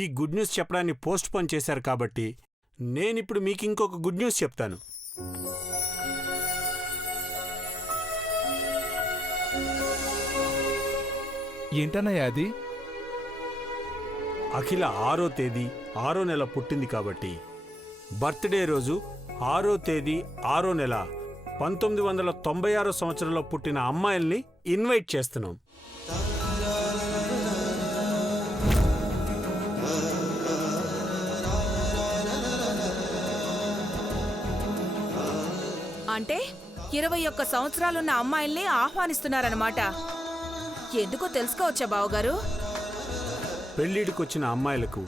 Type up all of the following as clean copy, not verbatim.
ఈ good news చెప్పడాన్ని post phone చేశారు కాబట్టి నేనిప్పుడు మీకు ఇంకొక గుడ్ న్యూస్ చెప్తాను. ఏంటన్నయ్య అది? అఖిల 6వ తేదీ 6వ నెల పుట్టింది కాబట్టి బర్త్డే రోజు 6వ తేదీ 6వ నెల 1996 సంవత్సరంలో పుట్టిన అమ్మాయిల్ని ఇన్వైట్ చేస్తున్నాం. అంటే 21 సంవత్సరాలున్న అమ్మాయిల్ని ఆహ్వానిస్తున్నారన్నమాట. ఎందుకో తెలుసుకోవచ్చా బావగారు? పెళ్లిడికొచ్చిన అమ్మాయిలకు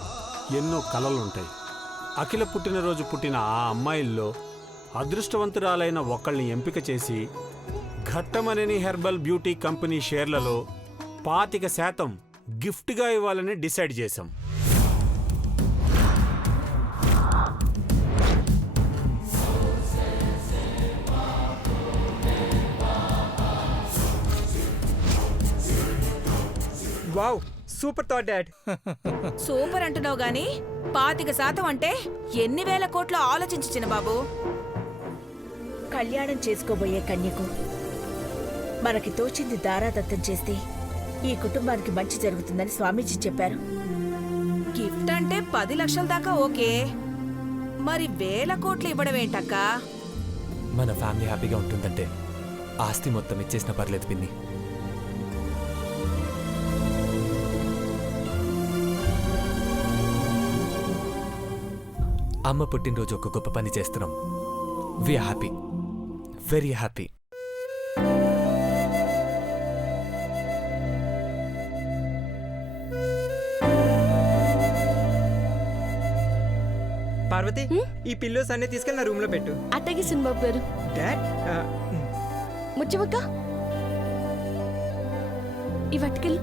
ఎన్నో కలలుంటాయి. అఖిల పుట్టినరోజు పుట్టిన ఆ అమ్మాయిల్లో అదృష్టవంతురాలైన ఒకళ్ళని ఎంపిక చేసి ఘట్టమనేని హెర్బల్ బ్యూటీ కంపెనీ షేర్లలో 25% గిఫ్ట్గా ఇవ్వాలని డిసైడ్ చేశాం. Wow, super thought dad. Super అంటున్నావు గాని 25% అంటే ఎన్ని వేల కోట్లు ఆలోచించు చిన్నబాబు. కళ్యాణం చేసుకోబోయే కన్యకు మనకి తోచింది దారాదత్తం చేస్తే ఈ కుటుంబానికి మంచి జరుగుతుందని స్వామీజీ చెప్పారు. గిఫ్ట్ అంటే 10 లక్షల దాకా ఓకే, మరి వేల కోట్లు ఇవ్వడం ఏంటక్క? మన ఫ్యామిలీ హ్యాపీగా ఉంటుందంటే ఆస్తి మొత్తం ఇచ్చేసినా పర్లేదు పిన్ని. అమ్మ పుట్టినరోజు ఒక గొప్ప పని చేస్తున్నాం. We're happy, very happy. Parvati, ఈ పిల్లోస్ అన్ని తీసుకెళ్ళి నా రూమ్ లో పెట్టు. అట్టగి సినిబాబు గారు. డాడ్, ముచ్చమక్క ఈ వట్కెళ్ళు.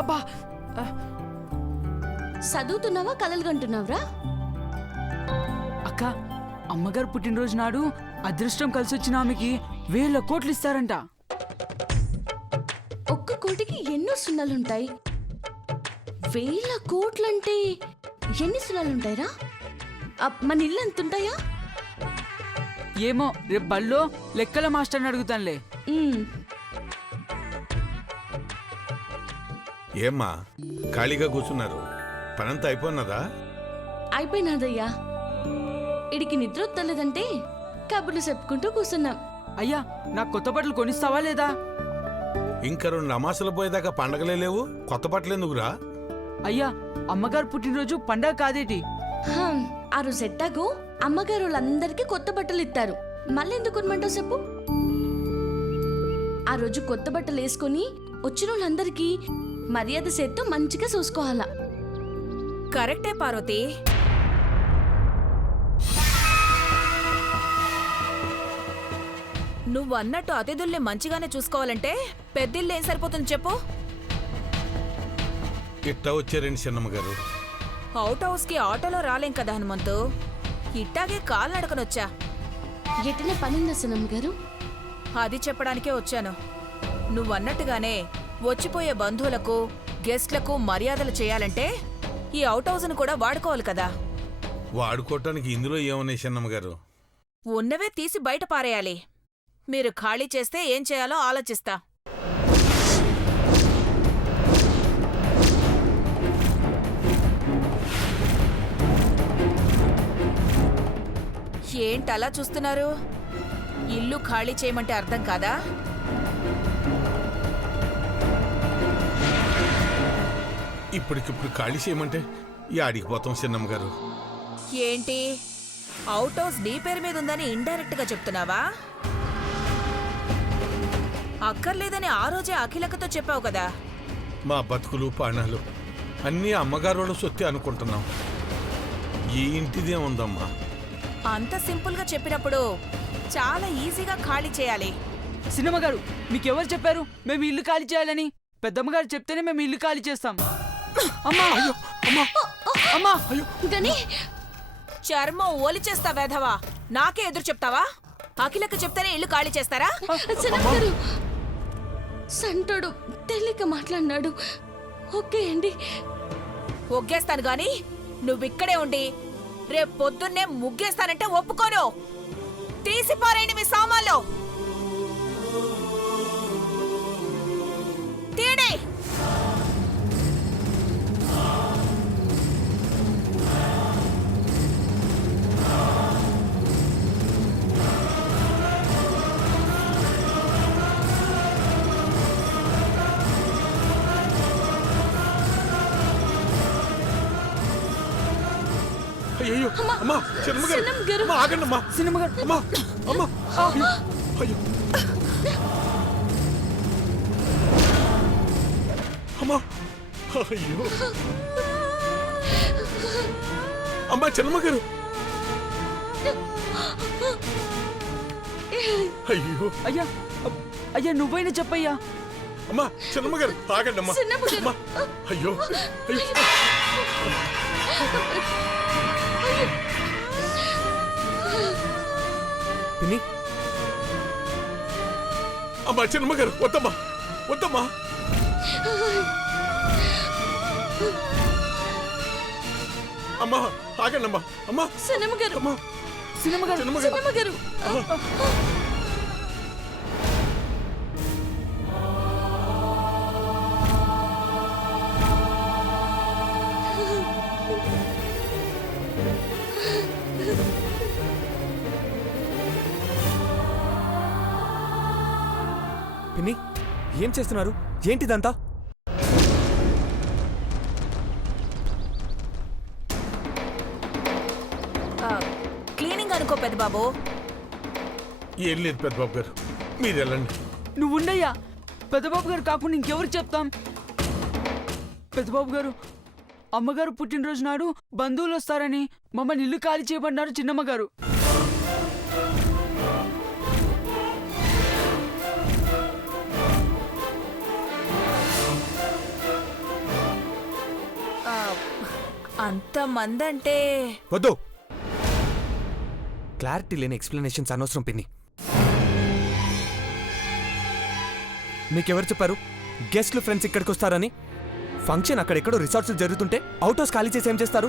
అబ్బా, చదువుతున్నావా కలలు కంటున్నావురా? అక్క, అమ్మగారు పుట్టినరోజు నాడు అదృష్టం కలిసి వచ్చిన ఆమెకి 1000 కోట్లు ఇస్తారంట. ఒక్క కోటికి ఎన్నో సున్నాలుంటాయి. 1000 కోట్లంటే ఎన్ని సున్నాలుంటాయిరా? మన ఇల్లు ఎంత ఉంటాయా? ఏమో, రేపు బల్లో లెక్కల మాస్టర్ని అడుగుతానులే. ఏమ్మా ఖాళీగా కూర్చున్నారు? పనంతా అయిపోయినదా? అయిపోయినాదయ్యా. ఇడికి నిద్ర వస్తలేదంటే కబుర్లు చెప్పుకుంటూ కూర్చున్నాం. అయ్యా, నాకు కొత్త బట్టలు కొనిస్తావా లేదా? ఇంకా 2 అమాసలు పోయేదాకా పండగలే లేవు, కొత్త బట్టలు ఎందుకురా? అయ్యా, అమ్మగారు పుట్టినరోజు పండగ కాదేటి? ఆ రోజు ఎట్టాగో అమ్మగారు వాళ్ళందరికీ కొత్త బట్టలు ఇస్తారు. మళ్ళీ ఎందుకు కొనమంటావు చెప్పు? ఆ రోజు కొత్త బట్టలు వేసుకొని వచ్చిన వాళ్ళందరికీ మర్యాద చేత్తో మంచిగా చూసుకోవాలా. కరెక్టే పార్వతి. నువ్వు అన్నట్టు అతిథుల్ని మంచిగానే చూసుకోవాలంటే పెద్దిల్లు ఏం సరిపోతుంది చెప్పు? ఇట్టా వచ్చారండి చిన్నమ్మ గారు. అవుట్ హౌస్ కి ఆటోలో రాలేం కదా హనుమంతు, ఇట్టాగే కాలు నడకనొచ్చా. ఎట్టిన పనిందా సనమ్మ గారు? అది చెప్పడానికే వచ్చాను. నువ్వన్నట్టుగానే వచ్చిపోయే బంధువులకు గెస్ట్లకు మర్యాదలు చేయాలంటే ఈ అవుట్ హౌస్ను కూడా వాడుకోవాలి కదా. వాడుకోవటానికి ఇందులో ఏమున్నాయి చిన్నమ్మ గారు? ఉన్నవే తీసి బయట పారేయాలి. మీరు ఖాళీ చేస్తే ఏం చేయాలో ఆలోచిస్తా. ఏంటలా చూస్తున్నారు? ఇల్లు ఖాళీ చేయమంటే అర్థం కాదా? ఇప్పటికిప్పుడు ఖాళీ చేయమంటే యాడికి పోతాం చిన్నమ్మ గారు? ఏంటి, అవుట్ హౌస్ నీ పేరు మీద ఉందని ఇండైరెక్ట్ గా చెప్తున్నావా? అక్కర్లేదని ఆ రోజే అఖిలకతో చెప్పావు కదా. మా బతుకులు పాణాలు అన్నీ అమ్మగారు సొత్తే అనుకుంటున్నాం. ఈ ఇంటిదే ఉందమ్మా. అంత సింపుల్ గా చెప్పినప్పుడు చాలా ఈజీగా ఖాళీ చేయాలి. సినిమా గారు మీకెవరు చెప్పారు మేము ఇల్లు ఖాళీ చేయాలని? పెద్దమ్మ గారు చెప్తేనే మేము ఇల్లు ఖాళీ చేస్తాం. అమ్మా అమ్మా అమ్మా గని చర్మం ఓలిచేస్తా వేధవా, నాకే ఎదురు చెప్తావా? అఖిలకు చెప్తేనే ఇల్లు ఖాళీ చేస్తారా? సినమ్మ గారు సంటోడు తెలియక మాట్లాడినాడు. ఓకే అండి. ఒగ్గేస్తాను గాని నువ్విక్కడే ఉండి రేపు పొద్దున్నే ముగ్గేస్తానంటే ఒప్పుకోను. తీసిపారేయండి మీ సామాన్లు. తీయండి. అయ్యో అమ్మా చిన్నమ్మ గారు సినమ్మ గారు. అమ్మా ఆగండి అమ్మా సినిమా గారు అమ్మా అమ్మా అయ్యో అయ్యో అమ్మా అయ్యో అమ్మా చిన్నమ్మ గారు అయ్యో అయ్యా అయ్యా నువ్వైనా చెప్పయ్యా. అమ్మా చిన్నమ్మ గారు ఆగండి అమ్మా చిన్నమ్మ గారు. అమ్మా అయ్యో అయ్యో పిన్ని అమ్మా చిన్నమ్మ గారు వద్దమ్మా వద్దమ్మా అమ్మా ఆగండి అమ్మా అమ్మా సినమ్మ గారు. అమ్మా సినిమా గారు చిన్నమ్మ గారు సినమ్మ గారు. పిన్ని ఏం చేస్తున్నారు? ఏంటిదంతా? క్లీనింగ్ అనుకో పెద్ద బాబు. ఏం లేదు పెద్దబాబు గారు మీరు వెళ్ళండి నువ్వు ఉండయ్యా. పెద్దబాబు గారు కాకుండా ఇంకెవరు చెప్తాం? పెద్దబాబు గారు అమ్మగారు పుట్టినరోజు నాడు బంధువులు వస్తారని మమ్మల్ని ఇల్లు ఖాళీ చేయబడినారు చిన్నమ్మ గారు. అంతమంది అంటే వద్దు. క్లారిటీ లేని ఎక్స్ప్లెనేషన్స్ అనవసరం పిన్ని. మీకెవరు చెప్పారు గెస్ట్లు ఫ్రెండ్స్ ఇక్కడికి వస్తారని? ఫంక్షన్ అక్కడెక్కడో రిసార్ట్స్ జరుగుతుంటే అవుట్ హౌస్ ఖాళీ చేసి ఏం చేస్తారు?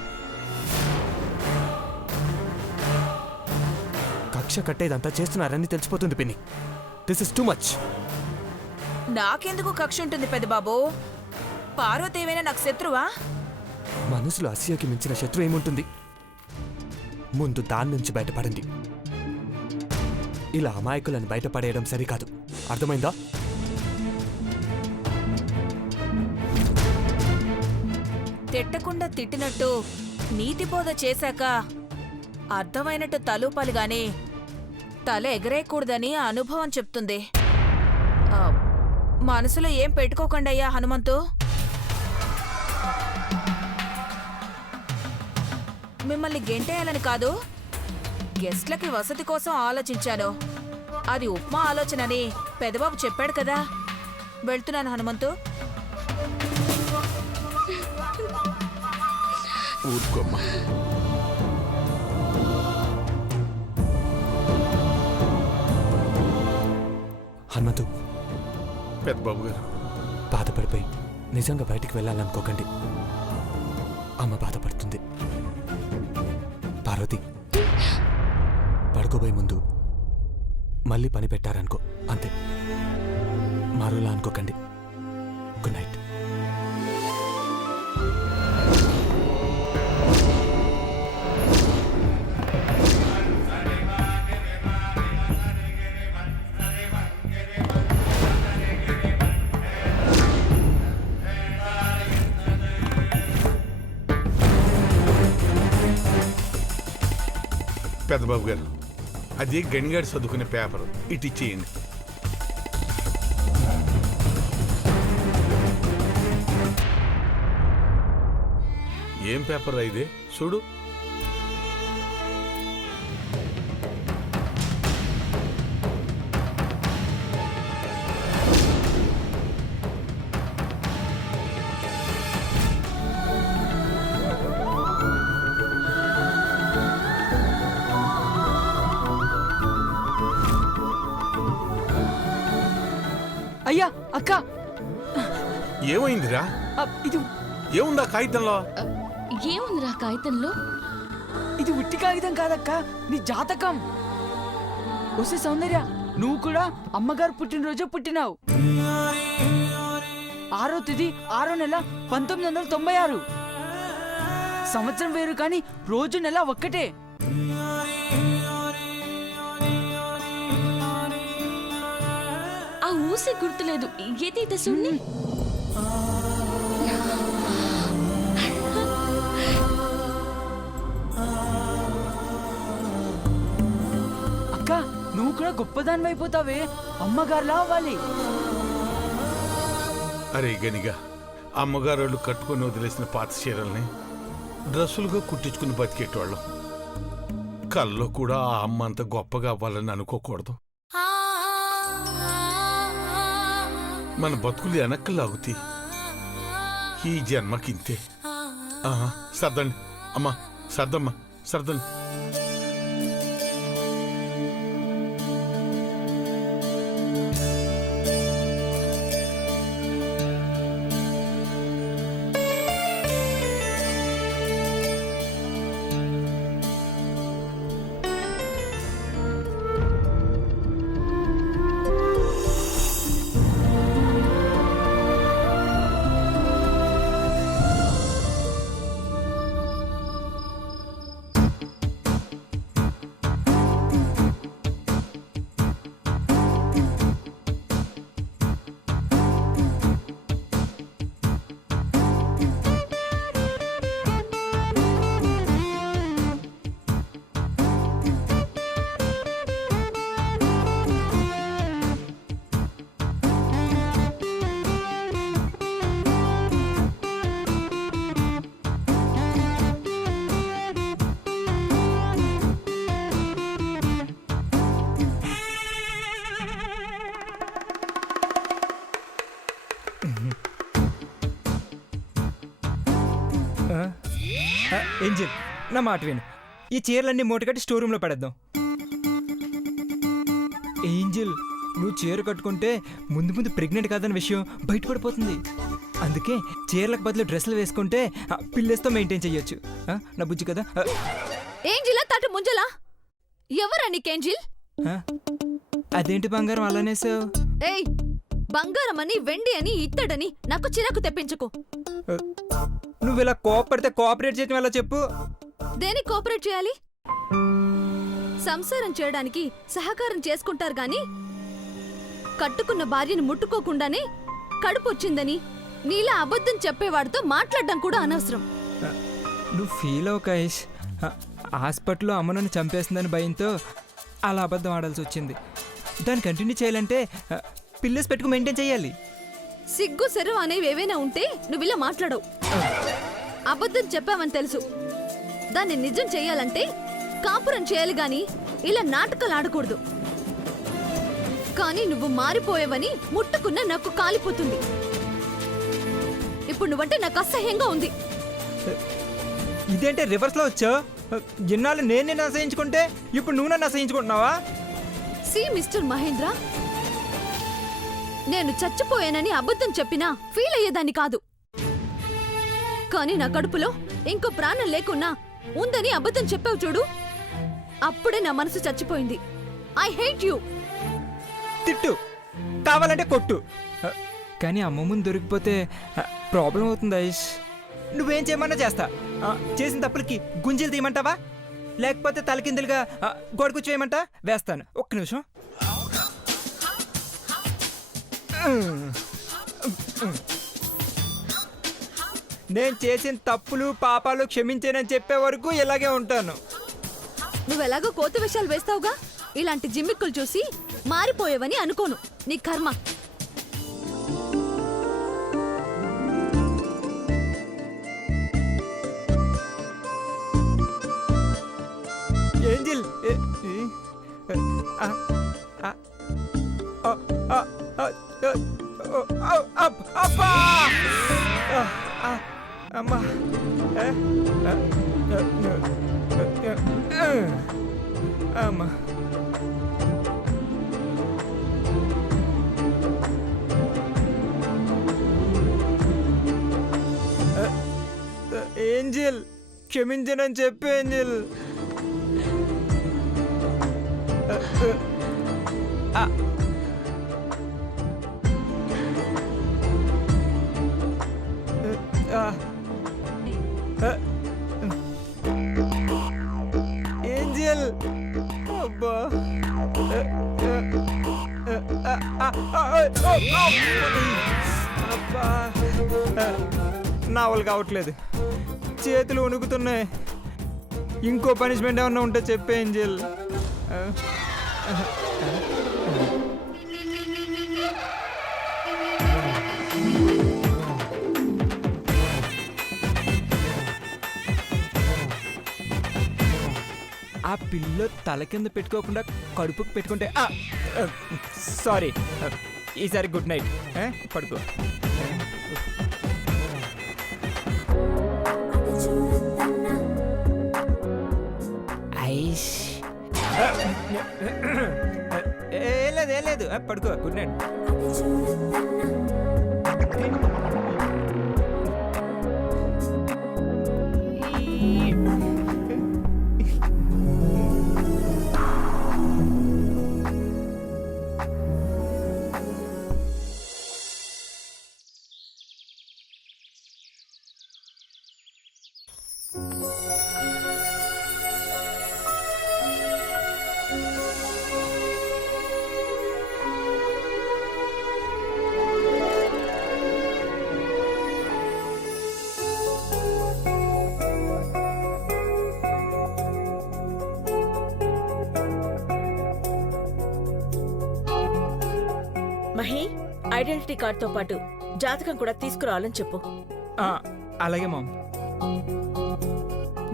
కక్ష కట్టేదంతా చేస్తున్నారని తెలిసిపోతుంది పిన్ని. This is too much. నాకెందుకు కక్ష ఉంటుంది పెద్ద బాబు? పార్వతేమైనా నాకు శత్రువా? మనసులో అసూయకి మించిన శత్రు ఏముంటుంది? ముందు దాని నుంచి బయటపడింది. ఇలా అమాయకులను బయటపడేయడం సరికాదు. అర్థమైందా? తిట్టకుండా తిట్టినట్టు నీతిబోధ చేశాక అర్థమైనట్టు తలూపాలి గాని తల ఎగరేయకూడదని అనుభవం చెప్తుంది. మనసులో ఏం పెట్టుకోకండయ్యా హనుమంతు. మిమ్మల్ని గెంటేయాలని కాదు, గెస్ట్లకి వసతి కోసం ఆలోచించాను. అది ఉప్మా ఆలోచనని పెదబాబు చెప్పాడు కదా. వెళ్తున్నాను హనుమంతు. ఊరుకోమ్మా హనుమంతు పెద్దబాబు గారు బాధపడిపోయి నిజంగా బయటికి వెళ్ళాలనుకోకండి. అమ్మ బాధపడుతుంది. పార్వతి పడుకోబోయే ముందు మళ్ళీ పని పెట్టారనుకో, అంతే. మారులా అనుకోకండి. Good night. పెద్దబాబు గారు అది గణిగాడు చదువుకునే పేపర్ ఇటు ఇచ్చేయండి. ఏం పేపర్ ఇదే చూడు. అయ్యా అక్క ఏమైందిరా? ఇది ఏముందా కాగితంలో? ఏముందిరా కాగితంలో? ఇది ఉట్టి కాగితం కాదక్క, నీ జాతకం. వస్తే సౌందర్య, నువ్వు కూడా అమ్మగారు పుట్టినరోజు పుట్టినావు. 6వ తేదీ 6వ నెల 1996. సంవత్సరం వేరు కానీ రోజు నెల ఒక్కటే. ఆ ఊసే గుర్తులేదు. ఏదైతే సున్ని అక్క, నువ్వు కూడా గొప్పదాన్ని అయిపోతావే, అమ్మగారులా అవ్వాలి. అరే గనిగా, అమ్మగారు కట్టుకొని వదిలేసిన పాత చీరల్ని డ్రెస్సులుగా కుట్టించుకుని బతికేటోళ్ళం. కల్లో కూడా ఆ అమ్మ అంత గొప్పగా అవ్వాలని అనుకోకూడదు. మన బతుకులు వెనక్కి లాగుతాయి. ఈ జన్మకింతే. సర్దండి అమ్మా, సర్దమ్మా, సర్దండి. ఏంజిల్, నా మాట విను. ఈ చీరలన్నీ మూటకట్టి స్టోర్ రూమ్లో పడేద్దాం. ఏంజిల్, నువ్వు చీర కట్టుకుంటే ముందు ముందు ప్రెగ్నెంట్ కాదన్న విషయం బయటపడిపోతుంది. అందుకే చీరలకు బదులు డ్రెస్సులు వేసుకుంటే పిల్లెస్తో మెయింటైన్ చెయ్యొచ్చు. నా బుజ్జి కదా. ఏంజిలా తటు ముంజలా? ఎవరా నీకేంజిల్? అదేంటి బంగారం అలానేసావు? ఏయ్, బంగారం అని వెండి అని ఇత్తడని నాకు చిరాకు తెప్పించుకో. నువ్వు ఇలా కోపడితే కోఆపరేట్ చేయటం ఎలా చెప్పు? దేనికి కోఆపరేట్ చేయాలి? సంసారం చేయడానికి సహకారం చేసుకుంటారు గాని కట్టుకున్న భార్యను ముట్టుకోకుండానే కడుపు వచ్చిందని నీలా అబద్ధం చెప్పేవాడితో మాట్లాడడం కూడా అనవసరం. నువ్వు ఫీల్ అవ్వ కైష్. హాస్పిటల్లో అమ్మ నన్ను చంపేస్తుందని భయంతో అలా అబద్ధం ఆడాల్సి వచ్చింది. దాన్ని కంటిన్యూ చేయాలంటే పిల్లర్స్ పెట్టుకు మెయింటైన్ చేయాలి. సిగ్గు సెరువు అనేవి ఏవైనా ఉంటే నువ్వు ఇలా మాట్లాడవు. అబద్ధం చెప్పావని తెలుసు. దాన్ని నిజం చేయాలంటే కాపురం చేయాలి గాని ఇలా నాటకాలు ఆడకూడదు. కానీ నువ్వు మారిపోయావని ముట్టుకున్న నాకు కాలిపోతుంది. ఇప్పుడు నువ్వంటే నాకు అసహ్యంగా ఉంది. ఇదేంటే రివర్స్లో వచ్చావు? ఇన్నాళ్ళు నేను నిన్ను అసహించుకుంటే ఇప్పుడు నువ్వు నన్ను అసహించుకుంటున్నావా? సి మిస్టర్ మహేంద్ర, నేను చచ్చిపోయానని అబద్ధం చెప్పినా ఫీల్ అయ్యేదాన్ని కాదు. కానీ నా కడుపులో ఇంకో ప్రాణం లేకున్నా ఉందని అబద్ధం చెప్పావు చూడు, అప్పుడే నా మనసు చచ్చిపోయింది. I hate you. తిట్టు, కావాలంటే కొట్టు, కానీ అమ్మ ముందు దొరికిపోతే ప్రాబ్లం అవుతుంది ఐష్. నువ్వేం చేయమన్నా చేస్తా. చేసిన తప్పులకి గుంజీలు తీయమంటావా, లేకపోతే తలకిందులుగా గొడుగు చేయమంటా? వేస్తాను. ఒక్క నిమిషం. నేను చేసిన తప్పులు పాపాలు క్షమించానని చెప్పే వరకు ఇలాగే ఉంటాను. నువ్వెలాగో కోతి విషయాలు వేస్తావుగా, ఇలాంటి జిమ్మిక్కులు చూసి మారిపోయేవని అనుకోను. నీ కర్మ. ఏంజిల్, అమ్మా, అమ్మా. ఏంజిల్ క్షమించనని చెప్పు ఏంజిల్. ఏంజిల్ అబ్బా అబ్బా నా వాళ్ళు కావట్లేదు, చేతులు వణుకుతున్నాయి. ఇంకో పనిష్మెంట్ ఏమన్నా ఉంటే చెప్పే ఏంజిల్. ఆ పిల్లో తల కింద పెట్టుకోకుండా కడుపుకు పెట్టుకుంటే సారీ, ఈసారి గుడ్ నైట్. పడుకో. ఐష్ ఏం లేదు పడుకో. Good night. మహి, ఐడెంటిటీ కార్డ్తో పాటు జాతకం కూడా తీసుకురావాలని చెప్పు. అలాగే మామ్.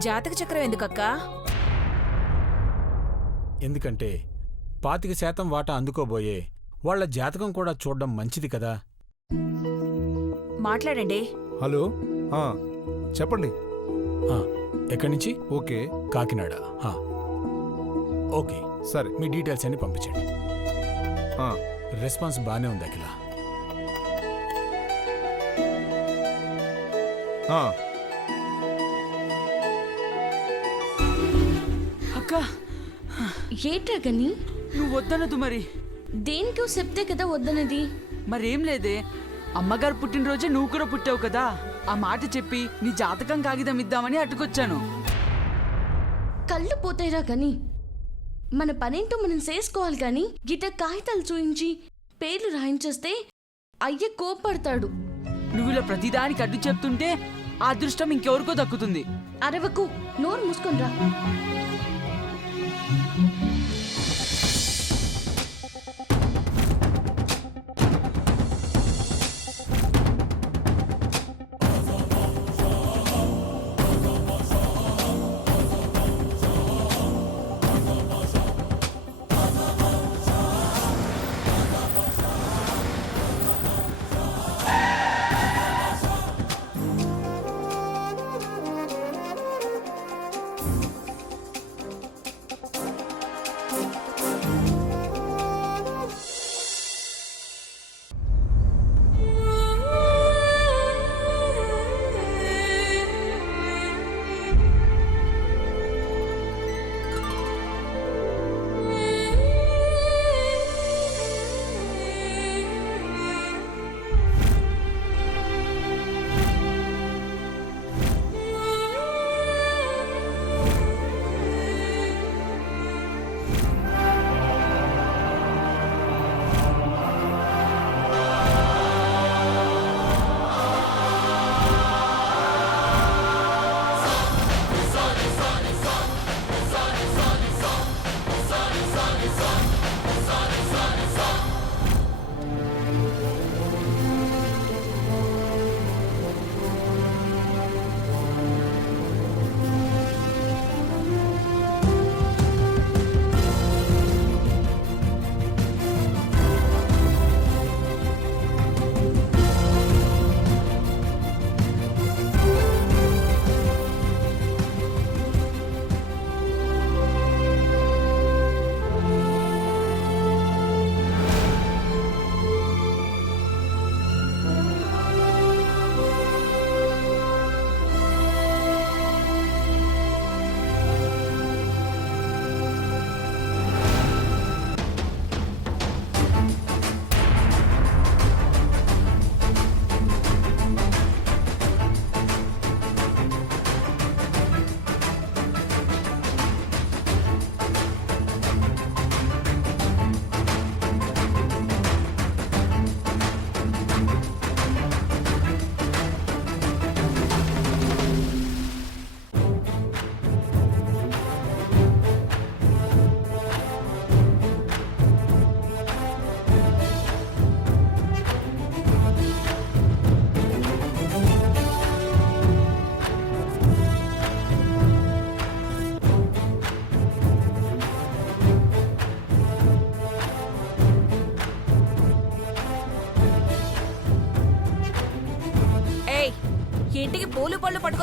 జాతక చక్రం ఎందుకక్కా? ఎందుకంటే 25% వాటా అందుకోబోయే వాళ్ళ జాతకం కూడా చూడడం మంచిది కదా. మాట్లాడండి. హలో, చెప్పండి. ఎక్కడి నుంచి? ఓకే, కాకినాడ. ఓకే, సరే. మీ డీటెయిల్స్ అన్ని పంపించండి. రెస్పాన్స్ బాగానే ఉంది అఖిల. అక్క ఏట్రా గని నువ్వు వద్దనదు మరి. దేనికో చెప్తే కదా వద్దనది. మరేం లేదే, అమ్మగారు పుట్టినరోజే నువ్వు కూడా పుట్టావు కదా, ఆ మాట చెప్పి నీ జాతకం కాగితం ఇద్దామని అటుకొచ్చాను. కళ్ళు పోతాయిరా గని, మన పనేంటో మనం చేసుకోవాలి కానీ గిట కాగితాలు చూయించి పేర్లు రాయించేస్తే అయ్య కోపడతాడు. నువ్వు ఇలా ప్రతిదానికి అడ్డు చెప్తుంటే ఆ అదృష్టం ఇంకెవరికో దక్కుతుంది. అరవకు, నోరు మూసుకొనిరా.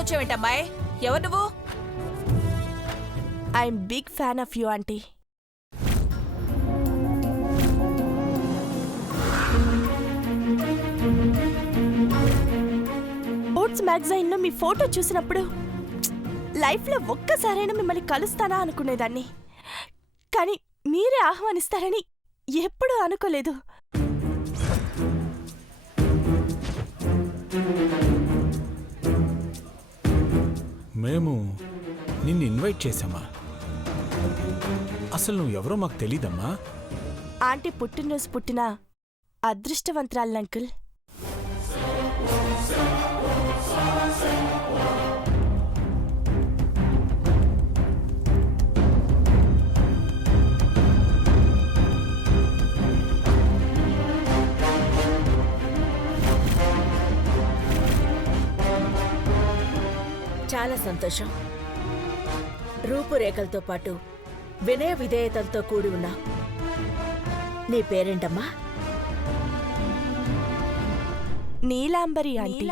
వచ్చావేంటమ్మాయి? ఎవరు నువ్వు? I'm big fan of you aunty. Sports మ్యాగజైన్లో మీ ఫోటో చూసినప్పుడు లైఫ్లో ఒక్కసారైనా మిమ్మల్ని కలుస్తానా అనుకునేదాన్ని. కానీ మీరే ఆహ్వానిస్తారని ఎప్పుడూ అనుకోలేదు. మేము నిన్ను ఇన్వైట్ చేశామా? అసలు నువ్వెవరో మాకు తెలీదమ్మా. ఆంటీ పుట్టినరోజు పుట్టిన అదృష్టవంతురాలు అంకుల్. చాలా సంతోషం. రూపురేఖలతో పాటు వినయ విధేయతలతో కూడి ఉన్నా. నీ పేరేంటమ్మా? నీలాంబరి ఆంటీ.